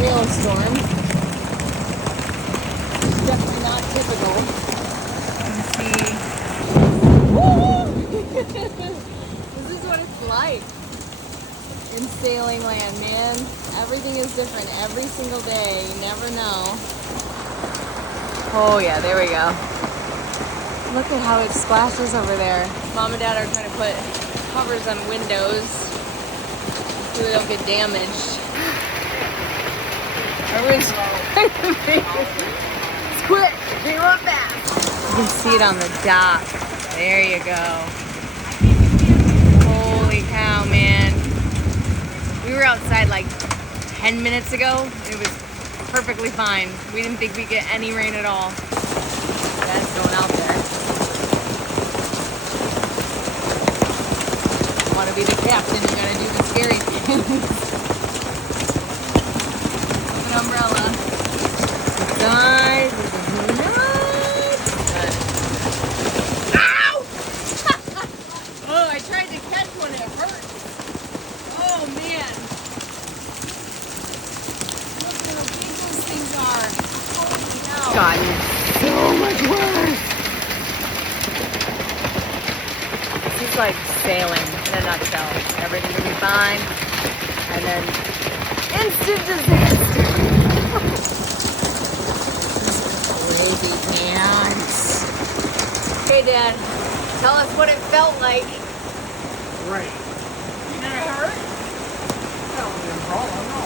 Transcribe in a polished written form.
hailstorm. It's definitely not typical. You can see. This is what it's like in sailing land, man. Everything is different every single day. You never know. Oh yeah, there we go. Look at how it splashes over there. Mom and Dad are trying to put covers on windows so they don't get damaged. Everyone's trying to make it. Quit! They want fast! You can see it on the dock. There you go. Holy cow, man. We were outside like 10 minutes ago. It was perfectly fine. We didn't think we'd get any rain at all. Dad's going out there. Want to be the captain, you gotta do the scary things. With an umbrella. Guys, this is nuts. Ow! Oh, I tried to catch one, it hurt. Oh man. Look at how big those things are. Holy cow. Gotten so much worse. This is like sailing in a nutshell. Everything will be fine. And then instant disaster. Crazy pants. Hey Dad, tell us what it felt like. Great. Did it hurt? Well, the umbrella, no.